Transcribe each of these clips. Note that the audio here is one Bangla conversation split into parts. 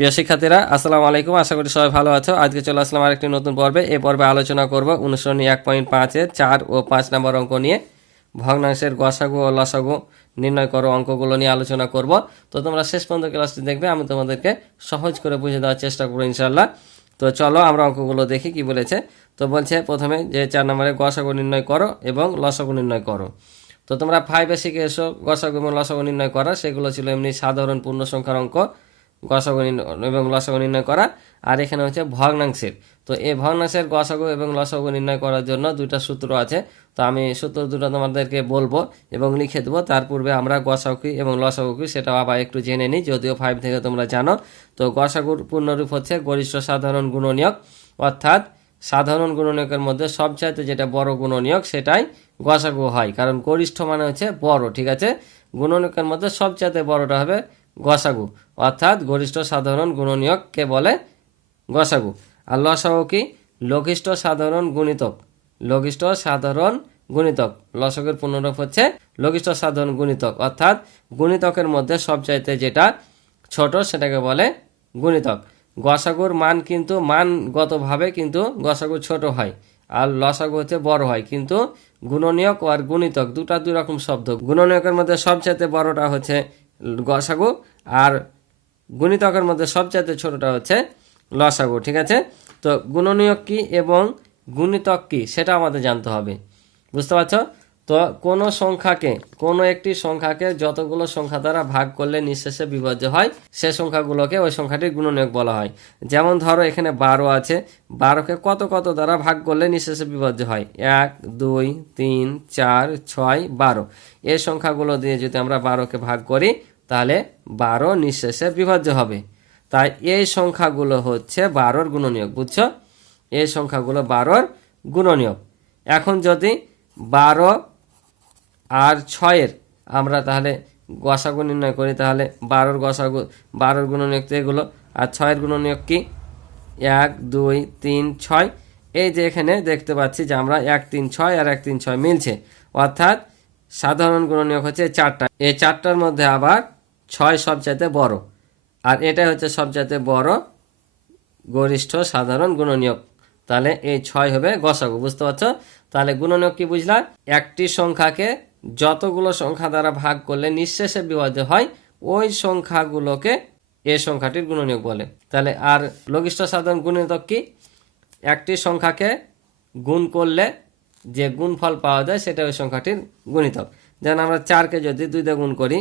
প্রিয় শিক্ষার্থীরা আসসালামু আলাইকুম, আশা করি সবাই ভালো আছো। আজকে চলে আসলাম আরেকটি নতুন পর্বে। এই পর্বে আলোচনা করব অনুসরণী 1.5-এর 4 ও 5 নম্বর অঙ্ক নিয়ে। ভগ্নাংশের গসাগু ও লসাগু নির্ণয় করো অঙ্কগুলো নিয়ে আলোচনা করব। তো তোমরা শেষ পর্যন্ত ক্লাসটি দেখবে, আমি তোমাদেরকে সহজ করে বুঝে দেওয়ার চেষ্টা করবো ইনশাল্লাহ। তো চলো আমরা অঙ্কগুলো দেখি কি বলেছে। তো বলছে প্রথমে যে 4 নম্বরে গসাগু নির্ণয় করো এবং লসাগু নির্ণয় করো। তো তোমরা 5-এ শিখে এসো গসাগু এবং লসাগু নির্ণয় করা, সেগুলো ছিল এমনি সাধারণ পূর্ণ সংখ্যার অঙ্ক, গসাগু এবং লসাগু নির্ণয় করা। আর এখানে হচ্ছে ভগ্নাংশের। তো এই ভগ্নাংশের গসাগু এবং লসাগু নির্ণয় করার জন্য দুইটা সূত্র আছে। তো আমি সূত্র দুটো তোমাদেরকে বলবো এবং লিখে দেবো। তার পূর্বে আমরা গসাগু কি এবং লসাগু কি সেটা আবার একটু জেনে নিই, যদিও 5 থেকে তোমরা জানো। তো গসাগুর পূর্ণরূপ হচ্ছে গরিষ্ঠ সাধারণ গুণনীয়ক, অর্থাৎ সাধারণ গুণনীয়কের মধ্যে সবচাইতে যেটা বড় গুণনীয়ক সেটাই গসাগু হয়, কারণ গরিষ্ঠ মানে হচ্ছে বড়, ঠিক আছে। গুণনীয়কের মধ্যে সবচাইতে বড়টা হবে গসাগু, অর্থাৎ গরিষ্ঠ সাধারণ গুণনীয়ককে বলে গসাগু। আর লসাগু কি? লঘিষ্ঠ সাধারণ গুণিতক। লঘিষ্ঠ সাধারণ গুণিতক, লসাগুর পূর্ণরূপ হচ্ছে লঘিষ্ঠ সাধারণ গুণিতক, অর্থাৎ গুণিতকের মধ্যে সবচাইতে যেটা ছোট সেটাকে বলে গুণিতক। গসাগুর মান কিন্তু মানগতভাবে কিন্তু গসাগু ছোট হয়, আর লসাগু হচ্ছে বড় হয়, কিন্তু গুণনীয়ক আর গুণিতক দুটা দুই রকম শব্দ। গুণনীয়কের মধ্যে সবচাইতে বড়টা হচ্ছে গসাগু, আর গুণিতকের মধ্যে সবচাইতে ছোটটা হচ্ছে লসাগু, ঠিক আছে। তো গুণনীয়ক কি এবং গুণিতক কি সেটা আমাদের জানতে হবে, বুঝতে পারছো? তো কোনো সংখ্যাকে, কোনো একটি সংখ্যাকে যতগুলো সংখ্যা দ্বারা ভাগ করলে নিঃশেষে বিভাজ্য হয় সে সংখ্যাগুলোকে ওই সংখ্যাটির গুণনীয়ক বলা হয়। যেমন ধরো এখানে 12 আছে, 12কে কত কত দ্বারা ভাগ করলে নিঃশেষে বিভাজ্য হয়? 1, 2, 3, 4, 6, 12। এই সংখ্যাগুলো দিয়ে যদি আমরা 12কে ভাগ করি তাহলে 12 নিঃশেষে বিভাজ্য হবে। তাই এই সংখ্যাগুলো হচ্ছে 12-র গুণনীয়ক, বুঝছো? এই সংখ্যাগুলো 12-র গুণনীয়ক। এখন যদি 12 আর 6-এর আমরা তাহলে গসাগু নির্ণয় করি, তাহলে 12-র গসাগু, 12-র গুণনীয়ক তো এগুলো, আর 6-এর গুণনীয়ক কি? 1, 2, 3, 6। এই যে এখানে দেখতে পাচ্ছি যে আমরা 1, 3, 6 আর 1, 3, 6 মিলছে, অর্থাৎ সাধারণ গুণনীয়ক হচ্ছে 4টা। এই 4টার মধ্যে আবার 6 সবচাইতে বড়, আর এটা হচ্ছে সবচাইতে বড় গরিষ্ঠ সাধারণ গুণনীয়ক। তাহলে এই 6 হবে গসাগু, বুঝতে পারছো? তাহলে গুণনীয়ক কি বুঝলা? একটি সংখ্যাকে যতগুলো সংখ্যা দ্বারা ভাগ করলে নিঃশেষে বিভাজ্য হয় ওই সংখ্যাগুলোকে এই সংখ্যাটির গুণনীয়ক বলে। তাহলে আর লঘিষ্ঠ সাধারণ গুণিতক কি? একটি সংখ্যাকে গুণ করলে যে গুণফল পাওয়া যায় সেটা ওই সংখ্যাটির গুণিতক। যেমন আমরা 4কে যদি 2 দিয়ে গুণ করি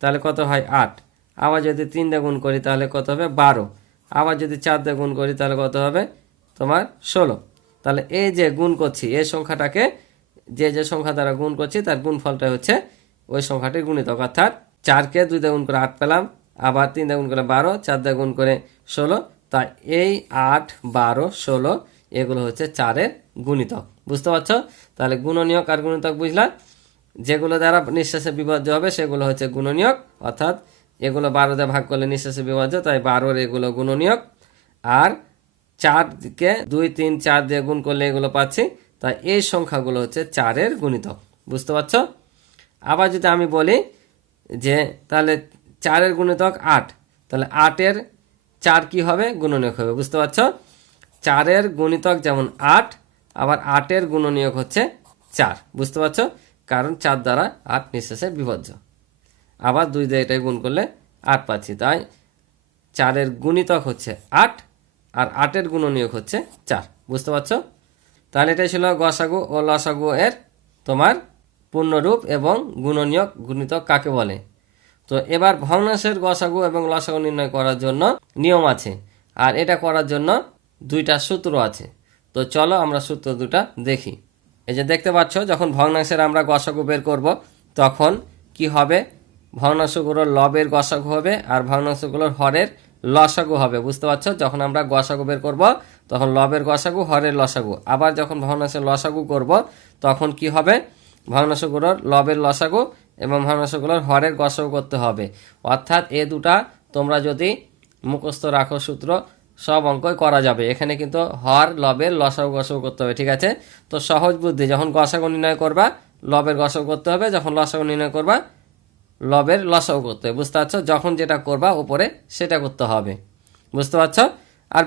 তাহলে কত হয়? 8। আবার যদি 3 দিয়ে গুণ করি তাহলে কত হবে? 12। আবার যদি 4 দিয়ে গুণ করি তাহলে কত হবে? তোমার 16। তাহলে এই যে গুণ করছি এই সংখ্যাটাকে, যে যে সংখ্যা দ্বারা গুণ করছি তার গুণফলটা হচ্ছে ওই সংখ্যাটির গুণিতক। অর্থাৎ 4কে 2 দিয়ে গুণ করে 8 পেলাম, আবার 3 দিয়ে গুণ করে 12, 4 দিয়ে গুণ করে 16। তাই এই 8, 12, 16 এগুলো হচ্ছে 4-এর গুণিতক, বুঝতে পারছো? তাহলে গুণনীয়ক আর গুণিতক বুঝলা? যেগুলো দ্বারা নিঃশেষে বিভাজ্য হবে সেগুলো হচ্ছে গুণনীয়ক, অর্থাৎ এগুলো 12 দিয়ে ভাগ করলে নিঃশেষে বিভাজ্য, তাই 12-র এগুলো গুণনীয়ক। আর 4কে 2, 3, 4 দিয়ে গুণ করলে এগুলো পাচ্ছি, তাই এই সংখ্যাগুলো হচ্ছে 4-এর গুণিতক, বুঝতে পারছো? আবার যদি আমি বলি যে তাহলে 4-এর গুণিতক 8, তাহলে 8-এর 4 কি হবে? গুণনীয়ক হবে, বুঝতে পারছো? 4-এর গুণিতক যেমন 8, আবার 8-এর গুণনীয়ক হচ্ছে 4, বুঝতে পারছো? কারণ 4 দ্বারা 8 নিঃশেষে বিভাজ্য। আবার 2 দিয়ে এটাই গুণ করলে 8 পাচ্ছি, তাই 4-এর গুণিতক হচ্ছে 8 আর 8-এর গুণনীয়ক হচ্ছে 4, বুঝতে পারছো? তাহলে এটাই ছিল গসাগু ও লসাগু এর তোমার পূর্ণরূপ এবং গুণনীয়ক গুণিতক কাকে বলে। তো এবার ভগ্নাংশের গসাগু এবং লসাগু নির্ণয় করার জন্য নিয়ম আছে, আর এটা করার জন্য দুইটা সূত্র আছে। তো চলো আমরা সূত্র দুটা দেখি। এই যে দেখতে পাচ্ছ, যখন ভগ্নাংশের আমরা গসাগু বের করব তখন কি হবে? ভগ্নাংশগুলোর লবের গসাগু হবে আর ভগ্নাংশগুলোর হরের লসাগু হবে, বুঝতে পারছো? যখন আমরা গসাগু বের করব তখন লবের গসাগু, হরের লসাগু। আবার যখন ভগ্নাংশের লসাগু করব তখন কি হবে? ভগ্নাংশগুলোর লবের লসাগু এবং ভগ্নাংশগুলোর হরের গসাগু করতে হবে। অর্থাৎ এ দুটা তোমরা যদি মুখস্থ রাখো সূত্র, সব অঙ্কই করা যাবে। এখানে কিন্তু হর লবের লসাগু গসাগু করতে হবে, ঠিক আছে? তো সহজ বুদ্ধি, যখন গসাগু নির্ণয় করবা লবের গসাগু করতে হবে, যখন লসাগু নির্ণয় করবা লবের লসাগু করতে হবে, বুঝতে পারছো? যখন যেটা করবা উপরে সেটা করতে হবে। বুঝতে পারছো? আর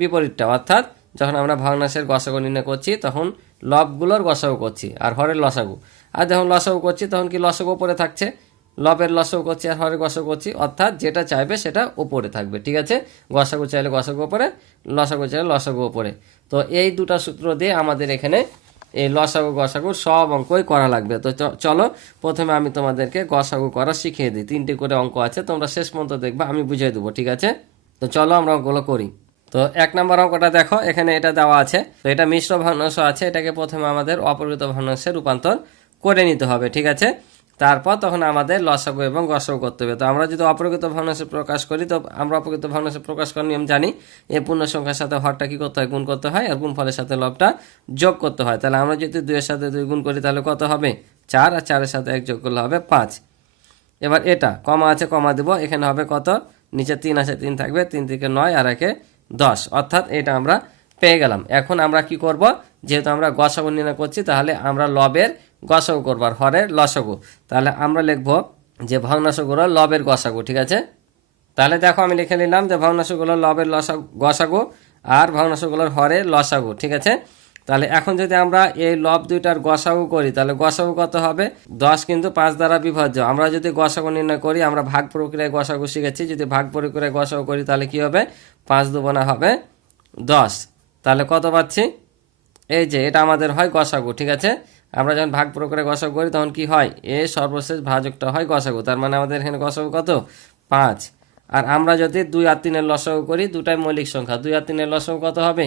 বিপরীতটা, অর্থাৎ যখন আমরা ভগ্নাংশের গসাগু নির্ণয় করছি তখন লবগুলোর গসাগু করছি আর হরের লসাগু, আর যখন লসাগু করছি তখন কি লসাগু উপরে থাকছে, লবের লসাগু করছি আর হরের গসাগু করছি, অর্থাৎ যেটা চাইবে সেটা উপরে থাকবে। ঠিক আছে, গসাগু চাইলে গসাগু উপরে, লসাগু চাইলে লসাগু উপরে। তো এই দুটো সূত্র দিয়ে আমাদের এখানে এই লসাগু গসাগু সব অঙ্কই করা লাগবে। তো চলো প্রথমে আমি তোমাদেরকে গসাগু করা শিখিয়ে দিই। 3টি করে অঙ্ক আছে, তোমরা শেষ পর্যন্ত দেখবা, আমি বুঝিয়ে দেবো। ঠিক আছে, তো চলো আমরা অঙ্কগুলো করি। তো 1 নম্বর অঙ্কটা দেখো, এখানে এটা দেওয়া আছে। তো এটা মিশ্র ভগ্নাংশ আছে, এটাকে প্রথমে আমাদের অপরিহিত ভগ্নাংশে রূপান্তর করে নিতে হবে। ঠিক আছে, তারপর তখন আমাদের লসাগু এবং গসাগু করতে হবে। তো আমরা যদি অপরিহিত ভগ্নাংশে প্রকাশ করি, তো আমরা অপরিহিত ভগ্নাংশে প্রকাশ করার নিয়ম জানি, এই পূর্ণ সংখ্যার সাথে হরটা কি করতে হয়, গুণ করতে হয়, আর গুণফলের সাথে লবটা যোগ করতে হয়। তাহলে আমরা যদি 2 এর সাথে 2 গুণ করি তাহলে কত হবে 4, আর 4 এর সাথে 1 যোগ করলে হবে 5। এবার এটা কমা আছে, কমা দেব, এখানে হবে কত, নিচে 3 আছে, 3 থাকবে, 3 থেকে 9 আর 1 10, অর্থাৎ এটা আমরা পেয়ে গেলাম। এখন আমরা কি করব, যেহেতু আমরা গসাগু নির্ণয় করছি তাহলে আমরা লবের গসাগু করব আর হরের লসাগু। তাহলে আমরা লিখব যে ভগ্নাংশগুলো লবের গসাগু। ঠিক আছে, তাহলে দেখো আমি লিখে নিলাম যে ভগ্নাংশগুলো লবের গসাগু আর ভগ্নাংশগুলোর হরের লসাগু। ঠিক আছে, তাহলে এখন যদি আমরা এই লব দুইটার গসাগু করি তাহলে গসাগু কত হবে, 10 কিন্তু 5 দ্বারা বিভাজ্য। আমরা যদি গসাগু নির্ণয় করি, আমরা ভাগ প্রক্রিয়ায় গসাগু শিখেছি, যদি ভাগ প্রক্রিয়ায় গসাগু করি তাহলে কি হবে, 5 দুগুণা হবে 10। তাহলে কত পাচ্ছি, এই যে এটা আমাদের হয় গসাগু। ঠিক আছে, আমরা যখন ভাগ প্রক্রিয়ায় গসাগু করি তখন কি হয়, এ সর্বশেষ ভাজকটা হয় গসাগু, তার মানে আমাদের এখানে গসাগু কত 5। আর আমরা যদি 2 আর 3 এর লসাগু করি, দুটাই মৌলিক সংখ্যা, 2 আর 3 এর লসাগু কত হবে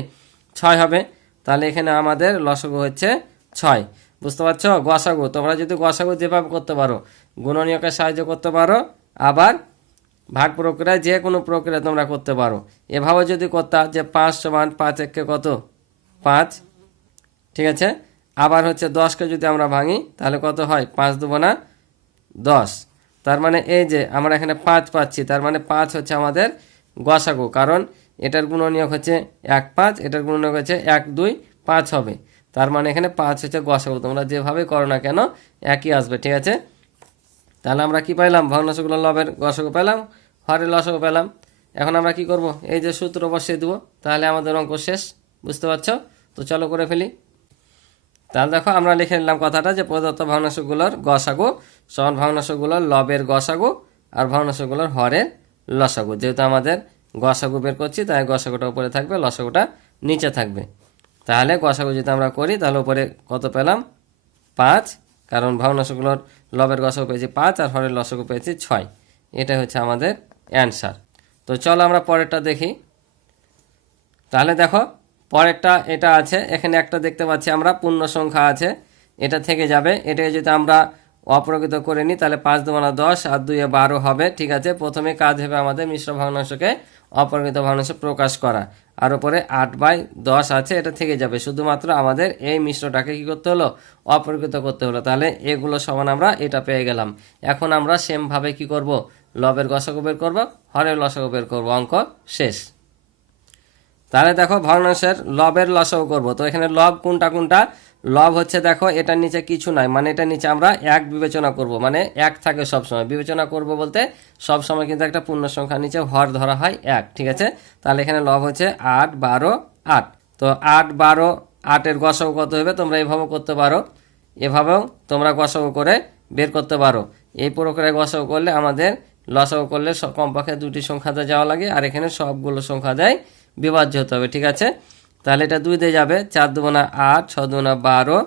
6 হবে। তাহলে এখানে আমাদের লসাগু হচ্ছে 6। বুঝতে পারছো, গসাগু তোমরা যদি গসাগু যেভাবে করতে পারো, গুণনীয়কের সাহায্য করতে পারো, আবার ভাগ প্রক্রিয়ায় যে কোনো প্রক্রিয়া তোমরা করতে পারো। এভাবে যদি করতা যে 5 সমান 5 একে কত 5। ঠিক আছে, আবার হচ্ছে 10কে যদি আমরা ভাঙি তাহলে কত হয়, 5 দুগুণা 10। তার মানে এই যে আমরা এখানে 5 পাচ্ছি, তার মানে 5 হচ্ছে আমাদের গসাগু, কারণ এটার গুণনীয়ক হচ্ছে 1 5, এটার গুণনীয়ক হচ্ছে 1 2 5 হবে। তার মানে এখানে 5 হচ্ছে গসাগু, তোমরা যেভাবে করো না কেন একই আসবে। ঠিক আছে, তাহলে আমরা কি পাইলাম, ভগ্নাংশগুলো লবের গসাগু পেলাম, হরের লসাগু পেলাম। এখন আমরা কি করব, এই যে সূত্র বসিয়ে দেবো, তাহলে আমাদের অঙ্ক শেষ। বুঝতে পারছো, তো চলো করে ফেলি। তাহলে দেখো আমরা লিখে নিলাম কথাটা যে প্রদত্ত ভগ্নাংশগুলোর গসাগু সমান ভগ্নাংশগুলোর লবের গসাগু আর ভগ্নাংশগুলোর হরের লসাগু। যেহেতু আমাদের গসাগু বের করছি তাই গসাগুটা উপরে থাকবে, লসাগুটা নিচে থাকবে। তাহলে গসাগু যদি আমরা করি তাহলে উপরে কত পেলাম 5, কারণ ভগ্নাংশগুলোর লবের গসাগু পেয়েছি 5 আর হরের লসাগু পেয়েছি 6। এটা হচ্ছে আমাদের অ্যান্সার। তো চলো আমরা পরেরটা দেখি। তাহলে দেখো পরেরটা এটা আছে, এখানে একটা দেখতে পাচ্ছি আমরা পূর্ণ সংখ্যা আছে, এটা থেকে যাবে। এটাকে যদি আমরা অপ্রকৃত করে নিই তাহলে 5 দুগুণা 10 আর 2 এ 12 হবে। ঠিক আছে, প্রথমে কাজ হবে আমাদের মিশ্র ভগ্নাংশকে অপ্রকৃত ভগ্নাংশে প্রকাশ করা, আর উপরে 8/10 আছে, এটা থেকে যাবে। শুধুমাত্র আমাদের এই মিশ্রটাকে কি করতে হলো, অপ্রকৃত করতে হলো। তাহলে এগুলো সমান আমরা এটা পেয়ে গেলাম। এখন আমরা সেমভাবে কি করব, লবের গসাগু বের করব, হরের লসাগু বের করব, অঙ্ক শেষ। তাহলে দেখো ভগ্নাংশের লবের লসাগু করব। তো এখানে লব কোনটা কোনটা, লব হচ্ছে দেখো এটার নিচে কিছু নাই, মানে এটার নিচে আমরা 1 বিবেচনা করব, মানে 1 থাকে সবসময়। বিবেচনা করব বলতে সবসময় কিন্তু একটা পূর্ণ সংখ্যার নিচে হর ধরা হয় 1। ঠিক আছে, তাহলে এখানে লব হচ্ছে 8 12 8। তো 8 12 8 এর গসাগু কত হবে, তোমরা এভাবেও করতে পারো, এভাবেও তোমরা গসাগু করে বের করতে পারো। এই প্রক্রিয়ায় গসাগু করলে আমাদের লসাগু করলে কমপক্ষে 2টি সংখ্যাতে যাওয়া লাগে, আর এখানে সবগুলো সংখ্যা দেয় বিভাজ্য হতে হবে। ঠিক আছে, তাহলে এটা 2 দিয়ে যাবে, 4 দুগুণা 8, 6 দুগুণা 12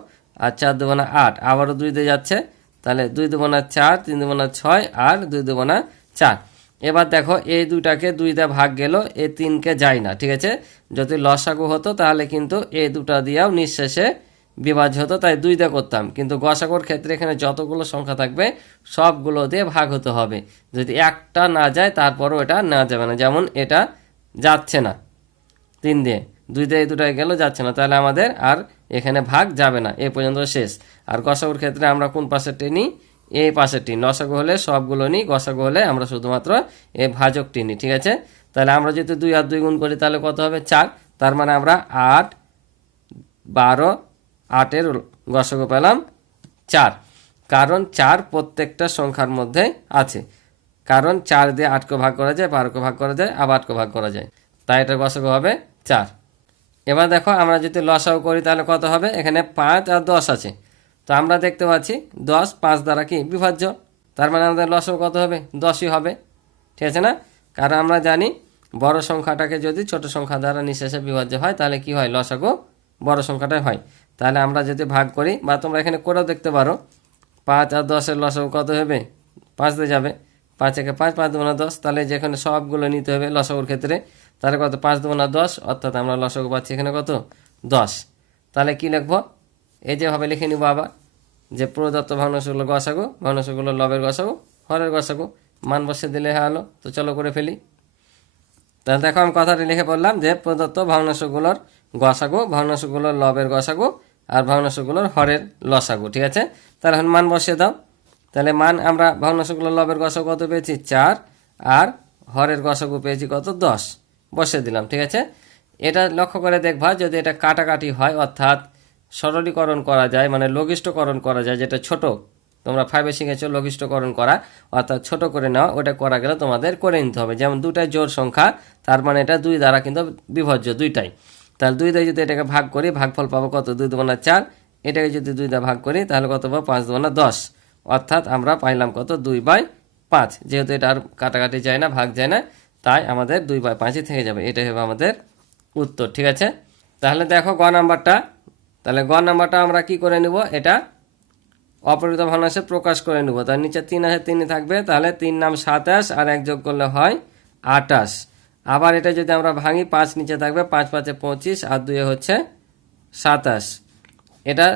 আর 4 দুগুণা 8, আবারও 2 দিয়ে যাচ্ছে, তাহলে 2 দুগুণা 4, 3 দুগুণা 6 আর 2 দুগুণা 4। এবার দেখো এই দুটাকে 2 দিয়ে ভাগ গেল, এই 3কে যায় না। ঠিক আছে, যদি লসাগু হতো তাহলে কিন্তু এই দুটা দিয়েও নিঃশেষে বিভাজ্য হতো, তাই 2 দিয়ে করতাম। কিন্তু গসাগুর ক্ষেত্রে এখানে যতগুলো সংখ্যা থাকবে সবগুলো দিয়ে ভাগ হতে হবে। যদি একটা না যায় তারপরও এটা নেওয়া যাবে না, যেমন এটা যাচ্ছে না 3 দিয়ে, 2 দিয়ে এই দুটায় গেল যাচ্ছে না, তাহলে আমাদের আর এখানে ভাগ যাবে না, এ পর্যন্ত শেষ। আর গসাগুর ক্ষেত্রে আমরা কোন পাশেরটি নিই, এই পাশেরটি। লসাগু হলে সবগুলো নিই, গসাগু হলে আমরা শুধুমাত্র এই ভাজকটি নিই। ঠিক আছে, তাহলে আমরা যদি 2 আর 2 গুণ করি তাহলে কত হবে 4। তার মানে আমরা 8 12 8 এর গসাগু পেলাম 4, কারণ 4 প্রত্যেকটা সংখ্যার মধ্যে আছে। কারণ 4 দিয়ে 8কে ভাগ করা যায়, 12কে ভাগ করা যায়, আবার 8কে ভাগ করা যায়, তাই এটার গসাগু হবে 4। এবার দেখো আমরা যদি লসাগু করি তাহলে কত হবে, এখানে 5 আর 10 আছে, তো আমরা দেখতে পাচ্ছি 10 5 দ্বারা কি বিভাজ্য, তার মানে আমাদের লসাগু কত হবে, 10ই হবে, ঠিক আছে না? কারণ আমরা জানি বড় সংখ্যাটাকে যদি ছোট সংখ্যা দ্বারা নিঃশেষে বিভাজ্য হয় তাহলে কি হয়, লসাগু বড় সংখ্যাটাই হয়। তাহলে আমরা যদি ভাগ করি, বা তোমরা এখানে করেও দেখতে পারো, 5 আর 10-এর লসাগু কত হবে, 5 দিয়ে যাবে, 5 একে 5, 5 দুগুণা 10, তাহলে যেখানে সবগুলো নিতে হবে লসাগুর ক্ষেত্রে, তাহলে কত, 5 দুগুণা 10, অর্থাৎ আমরা লসাগু পাচ্ছি এখানে কত, 10। তাহলে কি লিখবো, এই যেভাবে লিখে নিব আবার, যে প্রদত্ত ভগ্নাংশগুলো গসাগু, ভগ্নাংশগুলো লবের গসাগু, হরের গসাগু, মান বসে দিলে হলো। তো চলো করে ফেলি। তাহলে দেখো আমি কথাটি লিখে পড়লাম যে প্রদত্ত ভগ্নাংশগুলোর গসাগু, ভগ্নাংশগুলোর লবের গসাগু, আর ভগ্নাংশগুলোর হরের লসাগু, ঠিক আছে? তাহলে এখন মান বসিয়ে দাও। তাহলে মান আমরা ভগ্নাংশগুলোর লবের গসাগু কত পেয়েছি, 4, আর হরের গসাগু পেয়েছি কত, 10, বসিয়ে দিলাম, ঠিক আছে? এটা লক্ষ্য করে দেখবা, যদি এটা কাটাকাটি হয় অর্থাৎ সরলীকরণ করা যায়, মানে লঘিষ্ঠকরণ করা যায়, যেটা ছোট, তোমরা 5-এ শিখেছো লঘিষ্ঠকরণ করা, অর্থাৎ ছোট করে নেওয়া, ওটা করা গেলে তোমাদের করে নিতে হবে। যেমন দুটাই জোড় সংখ্যা, তার মানে এটা 2 দ্বারা কিন্তু বিভাজ্য, দুইটাই। তাহলে 2 দিয়ে যদি এটাকে ভাগ করি, ভাগফল পাবো কত, 2 দুগুণা 4, এটাকে যদি 2 দিয়ে ভাগ করি তাহলে কত পাবো, 5 দুগুণা 10, অর্থাৎ আমরা পাইলাম কত, 2/5। যেহেতু এটা আর কাটাকাটি যায় না, ভাগ যায় না, তাই আমাদের 2/5ই থেকে যাবে, এটাই হবে আমাদের উত্তর, ঠিক আছে? তাহলে দেখো গ নাম্বারটা, তাহলে গ নাম্বারটা আমরা কি করে নিব, এটা অপরিত ভগ্নাংশে প্রকাশ করে নেব। তার নিচে 3 আছে, 3 থাকবে, তাহলে 3 নাম 27, আর 1 যোগ করলে হয় 28। আবার এটা যদি আমরা ভাঙি, 5 নিচে থাকবে, 5 5-এ 25, আর 2 হচ্ছে 27। এটা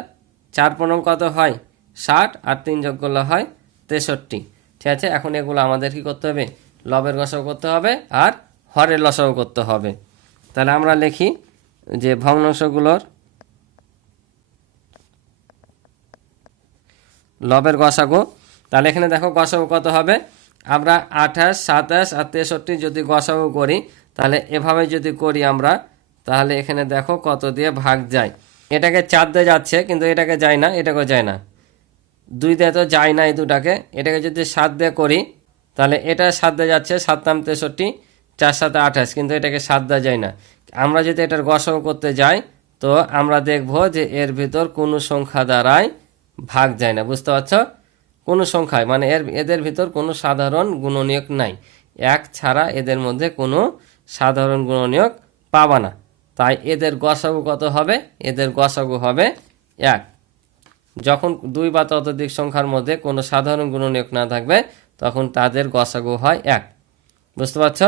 4 পূর্ণাঙ্গ কত হয়, 60, আর 3 যোগ করলে হয় 63, ঠিক আছে? এখন এগুলো আমাদের কি করতে হবে, লবের গসাগু করতে হবে আর হরের লসাগু করতে হবে। তাহলে আমরা লিখি যে ভগ্নাংশগুলোর লবের গসাগু। তাহলে এখানে দেখো গসাগু কত হবে, আমরা 28, 27 আর 63 যদি গসাগু করি, তাহলে এভাবে যদি করি আমরা, তাহলে এখানে দেখো কত দিয়ে ভাগ যায়। এটাকে 4 দিয়ে যাচ্ছে, কিন্তু এটাকে যায় না, এটাকেও যায় না, 2 দিয়ে তো যায় না এই দুটাকে। এটাকে যদি 7 দিয়ে করি, তাহলে এটা 7 দিয়ে যাচ্ছে, 7 নাম 63, 4 7-এ 28, কিন্তু এটাকে 7 দিয়ে যায় না। আমরা যদি এটার গসাগু করতে যাই, তো আমরা দেখব যে এর ভিতর কোনো সংখ্যা দ্বারাই ভাগ যায় না, বুঝতে পারছ? কোনো সংখ্যায়, মানে এদের ভিতর কোনো সাধারণ গুণনীয়ক নাই, 1 ছাড়া এদের মধ্যে কোনো সাধারণ গুণনীয়ক পাবা না। তাই এদের গসাগু কত হবে, এদের গসাগু হবে 1। যখন 2 বা ততোধিক সংখ্যার মধ্যে কোনো সাধারণ গুণনীয়ক না থাকবে, তখন তাদের গসাগু হয় 1, বুঝতে পারছ?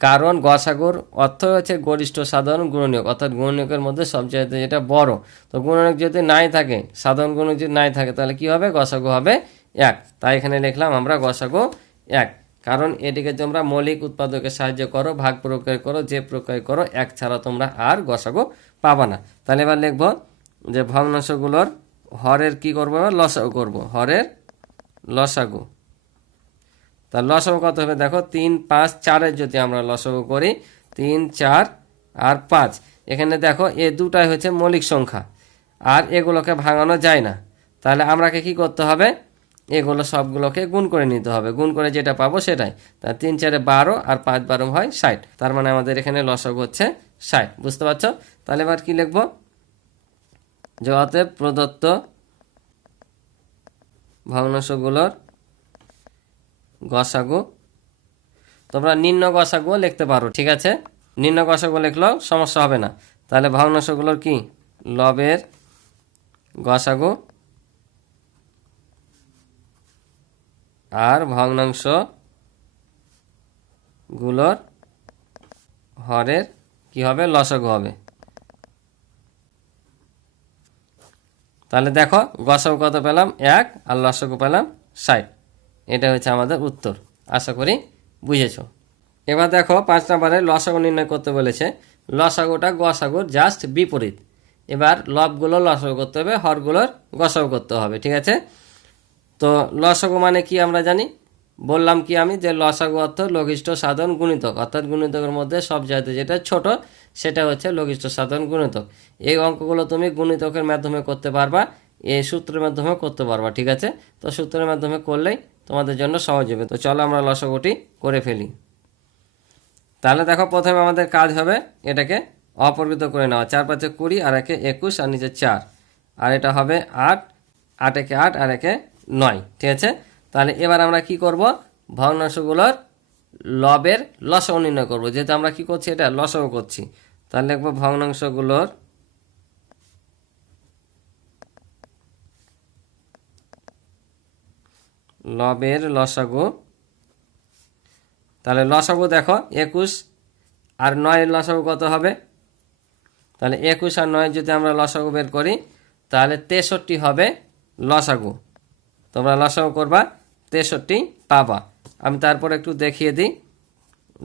কারণ গসাগুর অর্থ হচ্ছে গরিষ্ঠ সাধারণ গুণনীয়ক, অর্থাৎ গুণনীয়কের মধ্যে সবচেয়ে যেটা বড়। তো গুণনীয়ক যদি নাই থাকে, সাধারণ গুণনীয়ক যদি নাই থাকে, তাহলে কি হবে, গসাগু হবে 1। তাই এখানে লিখলাম আমরা গসাগু 1, কারণ এটিকে তোমরা মৌলিক উৎপাদকের সাহায্য করো, ভাগ প্রক্রিয়া করো, যে প্রক্রিয়া করো, 1 ছাড়া তোমরা আর গসাগু পাবা না। তাহলে এবার লিখব যে ভগ্নাংশগুলোর হরের কি করবো, লসাগু করব, হরের লসাগু। তার লসাগু কত হবে, দেখো 3 5 4-এর যদি আমরা লসাগু করি, 3 4 আর 5, এখানে দেখো এ দুটাই হচ্ছে মৌলিক সংখ্যা, আর এগুলোকে ভাঙানো যায় না। তাহলে আমরাকে কি করতে হবে, এগুলো সবগুলোকে গুণ করে নিতে হবে, গুণ করে যেটা পাবো সেটাই। তা 3 4-এ 12, আর 5 12 হয় 60, তার মানে আমাদের এখানে লসাগু হচ্ছে 60, বুঝতে পারছো? তাহলে এবার কি লিখবো, যে অতএব প্রদত্ত ভগ্নাংশগুলোর গসাগু, তোমরা নিম্ন গসাগু লিখতে পারো, ঠিক আছে? নিম্ন গসাগু লিখলেও সমস্যা হবে না। তাহলে ভগ্নাংশগুলোর কি, লবের গসাগু আর ভগ্নাংশগুলোর হরের কি হবে, লসাগু হবে। তাহলে দেখো গসাগু কত পেলাম, 1, আর লসাগু পেলাম 60। এটা হচ্ছে আমাদের উত্তর, আশা করি বুঝেছো। এবার দেখো 5 নম্বরে লসাগু নির্ণয় করতে বলেছে। লসাগুটা গসাগুর জাস্ট বিপরীত। এবার লবগুলো লসাগু করতে হবে, হরগুলোর গসাগু করতে হবে, ঠিক আছে? তো লসাগু মানে কি আমরা জানি, বললাম কি আমি, যে লসাগু অর্থ লঘিষ্ঠ সাধারণ গুণিতক, অর্থাৎ গুণিতকের মধ্যে সব জায়গাতে যেটা ছোট সেটা হচ্ছে লঘিষ্ঠ সাধারণ গুণিতক। এই অঙ্কগুলো তুমি গুণিতকের মাধ্যমে করতে পারবা, এই সূত্রের মাধ্যমে করতে পারবা, ঠিক আছে? তো সূত্রের মাধ্যমে করলেই তোমাদের জন্য সহজ হবে। তো চলো আমরা লসাগুটি করে ফেলি। তাহলে দেখো প্রথমে আমাদের কাজ হবে এটাকে অপরিবর্তিত করে নেওয়া। 4 5 20 আর 1 21 আর নিচে 4, আর এটা হবে 8, 8 1 8 আর 1 9, ঠিক আছে? তাহলে এবার আমরা কি করব, ভগ্নাংশগুলোর লবের লসাগু নির্ণয় করব। যেহেতু আমরা কি করছি, এটা লসাগু করছি, তাহলে লিখব ভগ্নাংশগুলোর লবের লসাগু। তাহলে লসাগু দেখো 21 আর 9 লসাগু কত হবে? তাহলে 21 আর 9 যদি আমরা লসাগু বের করি তাহলে 63 হবে লসাগু। তোমরা লসাগু করবা, 63 পাবা। আমি তারপর একটু দেখিয়ে দিই।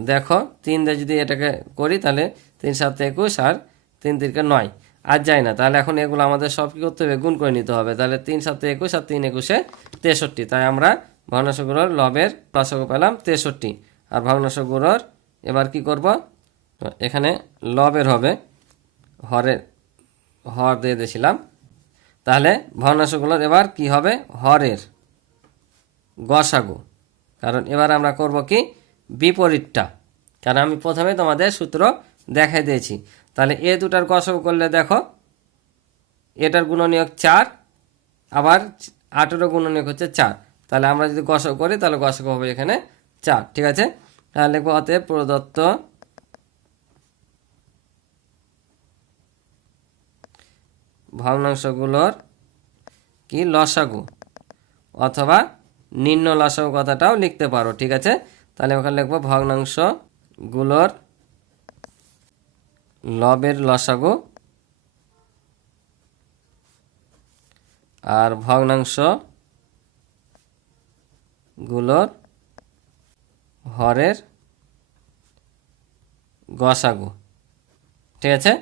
দেখো 3 দিয়ে যদি এটাকে করি তাহলে 3 7 21 আর 3 3 9 আর যায় না। তাহলে এখন এগুলো আমাদের সব কী করতে হবে, গুণ করে নিতে হবে। তাহলে 3 7 21 আর 3 21 63। তাই আমরা ভগ্নাংশগুলোর লবের লসাগু পেলাম 63। আর ভগ্নাংশগুলোর এবার কি করব, এখানে লবের হবে, হর দিয়ে দিয়েছিলাম। তাহলে ভগ্নাংশগুলোর এবার কি হবে, হরের গসাগু। কারণ এবার আমরা করব কি, বিপরীতটা। কারণ আমি প্রথমে তোমাদের সূত্র দেখাই দিয়েছি। তাহলে এ দুটার গসাগু করলে দেখো এটার গুণনীয়ক 4, আবার 8-এরও গুণনীয়ক হচ্ছে 4। তাহলে আমরা যদি গসাগু করি তাহলে গসাগু হবে এখানে 4, ঠিক আছে? তাহলে লিখব অতএব প্রদত্ত ভগ্নাংশগুলোর কি লসাগু, অথবা নিম্ন লসাগু কথাটাও লিখতে পারো, ঠিক আছে? তাহলে ওখানে লিখবো ভগ্নাংশগুলোর লবের লসাগু আর ভগ্নাংশগুলোর হরের গসাগু, ঠিক আছে?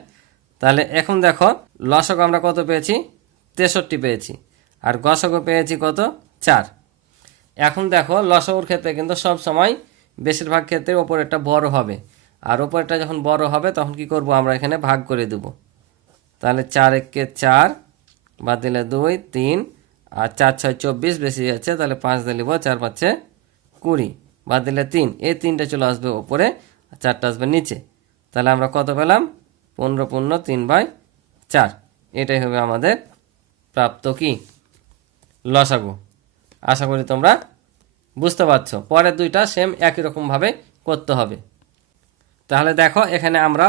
তাহলে এখন দেখো লসাগু আমরা কত পেয়েছি, 63 পেয়েছি, আর গসাগু পেয়েছি কত, 4। এখন দেখো লসাগুর ক্ষেত্রে কিন্তু সব সময় বেশিরভাগ ক্ষেত্রে ওপরেরটা বড় হবে, আর ওপরেরটা যখন বড় হবে তখন কি করব, আমরা এখানে ভাগ করে দেব। তাহলে 4 1 4 বাদ দিলে 2 3 আর 4 6 24 বেশি যাচ্ছে, তাহলে 5 দিয়ে নিব, 4 5 20 বাদ দিলে 3, এই 3টা চলে আসবে ওপরে আর 4টা আসবে নিচে। তাহলে আমরা কত পেলাম, 15 15 3/4। এটাই হবে আমাদের প্রাপ্ত কি, লসাগু। আশা করি তোমরা বুঝতে পারছো। পরের দুইটা সেম একই রকমভাবে করতে হবে। তাহলে দেখো এখানে আমরা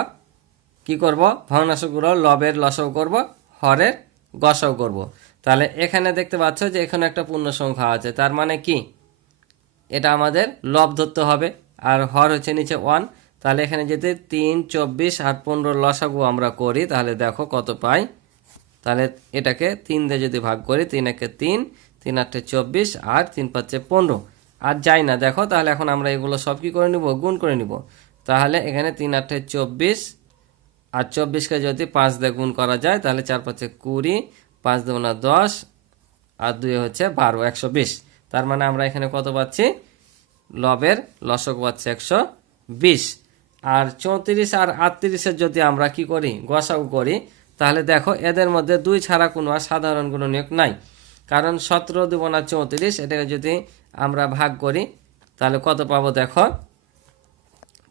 কি করব, ভগ্নাংশগুলো লবের লসাগু করব, হরের গসাগু করব। তাহলে এখানে দেখতে পাচ্ছ যে এখানে একটা পূর্ণ সংখ্যা আছে, তার মানে কি এটা আমাদের লব ধরতে হবে, আর হর হচ্ছে নিচে 1। তাহলে এখানে যদি 3 24 আর 15 লসাগু আমরা করি তাহলে দেখো কত পাই। তাহলে এটাকে 3 দিয়ে যদি ভাগ করি, 3 1 3 3 8 24 আর 3 5 15 আর যাই না দেখো। তাহলে এখন আমরা এগুলো সব কি করে নিব, গুণ করে নিব। তাহলে এখানে 3 8 24 আর 24কে যদি 5 দিয়ে গুণ করা যায় তাহলে 4 5 20, 5 2 10 আর 2 হচ্ছে 12, 120। তার মানে আমরা এখানে কত পাচ্ছি, লবের লসাগু পাচ্ছি 120। আর 34 আর 38-এর যদি আমরা কি করি, গসাগু করি, তাহলে দেখো এদের মধ্যে 2 ছাড়া কোনো সাধারণ গুণনীয়ক নাই। কারণ 17 2 34, এটাকে যদি আমরা ভাগ করি তাহলে কত পাবো, দেখো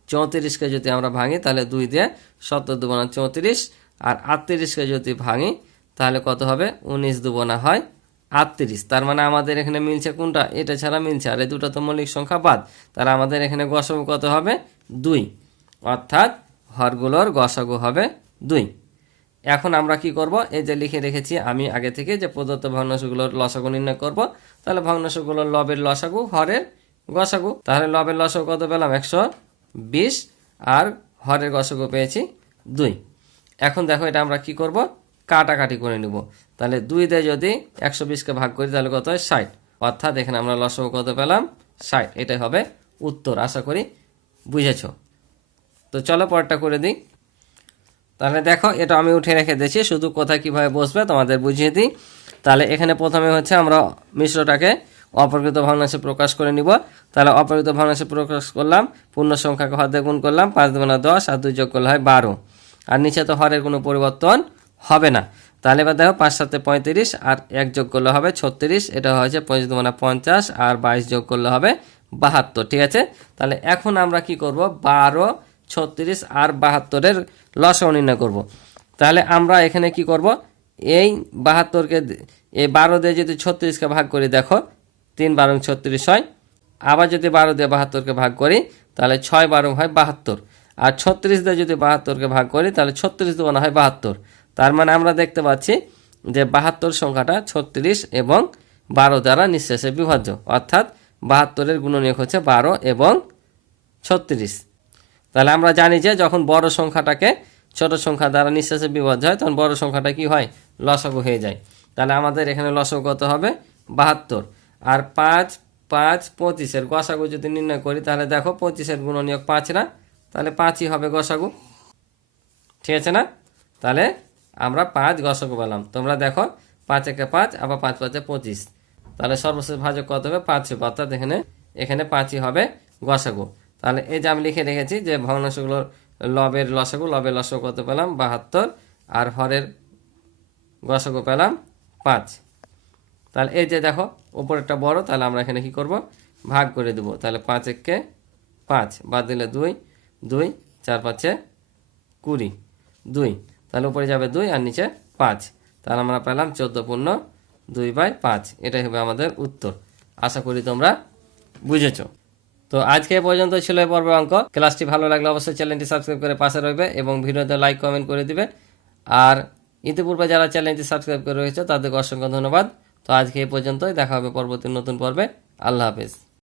34কে যদি আমরা ভাঙি তাহলে 2 দিয়ে 17 2 34, আর 38কে যদি ভাঙি তাহলে কত হবে, 19 2 হয় 38। তার মানে আমাদের এখানে মিলছে কোনটা, এটা ছাড়া মিলছে, আর এই দুটো তো মৌলিক সংখ্যা বাদ। তাহলে আমাদের এখানে গসাগু কত হবে, 2, অর্থাৎ হরগুলোর গসাগু হবে 2। এখন আমরা কি করব, এই যে লিখে রেখেছি আমি আগে থেকে যে প্রদত্ত ভগ্নাংশগুলোর লসাগু নির্ণয় করব। তাহলে ভগ্নাংশগুলোর লবের লসাগু, হরের গসাগু। তাহলে লবের লসাগু কত পেলাম, 120, আর হরের গসাগু পেয়েছি 2। এখন দেখো এটা আমরা কি করব, কাটাকাটি করে নিব। তাহলে 2 দিয়ে যদি 120কে ভাগ করি তাহলে কত হয়, 60। অর্থাৎ এখানে আমরা লসাগু কত পেলাম, 60। এটাই হবে উত্তর। আশা করি বুঝেছো। তো চলো পরেরটা করে দিই। তাহলে দেখো এটা আমি উঠে রেখে দিয়েছি, শুধু কোথায় কীভাবে বসবে তোমাদের বুঝিয়ে দিই। তাহলে এখানে প্রথমে হচ্ছে আমরা মিশ্রটাকে অপরিকৃত ভগ্নাংশে প্রকাশ করে নিব। তাহলে অপরিকৃত ভগ্নাংশে প্রকাশ করলাম, পূর্ণ সংখ্যাকে হর দিয়ে গুণ করলাম, 5 2 10 আর 2 যোগ করলে হয় 12। আর নিচে তো হরের কোনো পরিবর্তন হবে না। তাহলে এবার দেখো 5 7 35 আর 1 যোগ করলে হবে 36, এটা হয়েছে 5 মানে 50 আর 22 যোগ করলে হবে 72। ঠিক আছে, তাহলে এখন আমরা কি করব, 12, 36 আর 72-এর লসাগু নির্ণয় করব। তাহলে আমরা এখানে কি করব, এই 72কে এই 12 দিয়ে যদি 36কে ভাগ করি, দেখো 3 12 36 হয়। আবার যদি 12 দিয়ে 72কে ভাগ করি তাহলে 6 12 হয় 72, আর 36 দিয়ে যদি 72কে ভাগ করি তাহলে 36 দুগুণ হয় 72। তার মানে আমরা দেখতে পাচ্ছি যে 72 সংখ্যাটা 36 এবং 12 দ্বারা নিঃশেষে বিভাজ্য, অর্থাৎ 72-এর গুণনীয়ক হচ্ছে 12 এবং 36। তাহলে আমরা জানি যে যখন বড় সংখ্যাটাকে ছোট সংখ্যা দ্বারা নিঃশেষে বিভাজ্য হয় তখন বড় সংখ্যাটা কি হয়, লসাগু হয়ে যায়। তাহলে আমাদের এখানে লসাগু কত হবে, 72। আর 5 5 25-এর গসাগু যদি নির্ণয় করি তাহলে দেখো 25-এর গুণনীয়ক 5 না, তাহলে 5ই হবে গসাগু। ঠিক আছে না, তাহলে আমরা 5 গসাগু পেলাম। তোমরা দেখো 5 একে 5, আবার 5 5 25, তাহলে সর্বশেষ ভাজক কত হবে, 5 হবে, অর্থাৎ এখানে 5ই হবে গসাগু। তাহলে এই যে আমি লিখে রেখেছি যে ভগ্নাংশগুলোর লবের লসাগু কত পেলাম, 72, আর হরের গসাগু পেলাম 5। তাহলে এই যে দেখো উপরেরটা বড়, তাহলে আমরা এখানে কি করব, ভাগ করে দেবো। তাহলে 5 একে 5, বাদ দিলে 2 2, 4 5 20, 2, তাহলে উপরে যাবে 2 আর নিচে 5, তাহলে আমরা পেলাম 14/2/5। এটাই হবে আমাদের উত্তর। আশা করি তোমরা বুঝেছো। তো আজকে এ পর্যন্ত ছিল এই পর্বের অঙ্ক। ক্লাসটি ভালো লাগলে অবশ্যই চ্যানেলটি সাবস্ক্রাইব করে পাশে রইবে এবং ভিডিওতে লাইক কমেন্ট করে দিবে। আর ইতিপূর্বে যারা চ্যানেলটি সাবস্ক্রাইব করে রয়েছে তাদেরকে অসংখ্য ধন্যবাদ। তো আজকে এই পর্যন্তই, দেখা হবে পরবর্তী নতুন পর্বে। আল্লাহ হাফেজ।